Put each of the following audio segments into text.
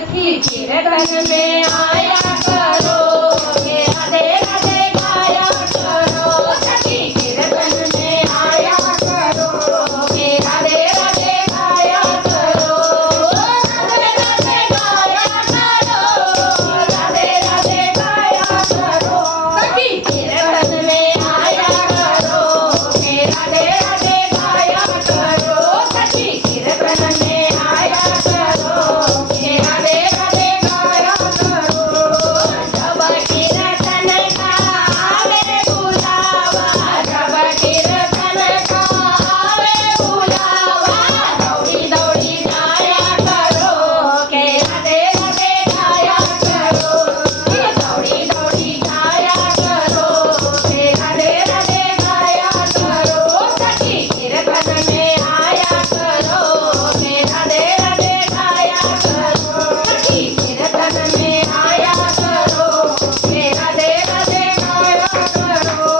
सखी कीर्तन में आया करो के राधे राधे गाया करो सखी कीर्तन में आया करो के राधे राधे गाया करो राधे राधे गाया करो राधे राधे गाया करो सखी कीर्तन में आया करो के राधे राधे गाया करो सखी कीर्तन में आया करो के राधे राधे गाया करो जब कीर्तन का आवे बुलावा जब कीर्तन का आवे बुलावा दौड़ी दौड़ी जाया करो के राधे राधे गाया करो दौड़ी दौड़ी जाया करो के राधे राधे गाया करो सखी कीर्तन में आया करो के राधे राधे गाया करो सखी कीर्तन में आया करो के राधे राधे गाया करो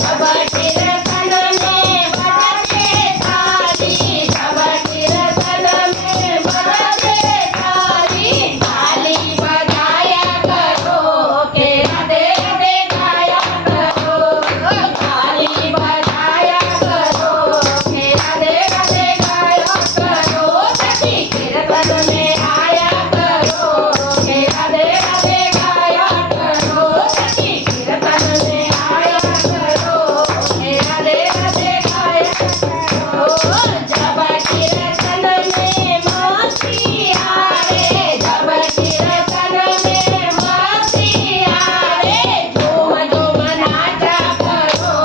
जब कीर्तन में बजते ताली जब कीर्तन में बजते ताली ताली बजाया करो के राधे राधे गाया करो ताली बजाया करो के राधे राधे गाया करो सखी कीर्तन में आया करो के राधे राधे गाया करो सखी कीर्तन में आया करो के राधे राधे गाया करो जब कीर्तन में मस्ती आए जब कीर्तन में मस्ती आए झूम झूम नाचा करो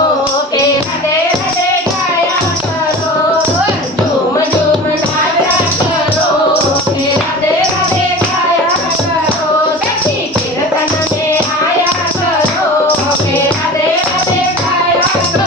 के राधे राधे गाया करो झूम झूम नाचा करो के राधे राधे गाया करो सखी कीर्तन में आया करो के राधे राधे गाया करो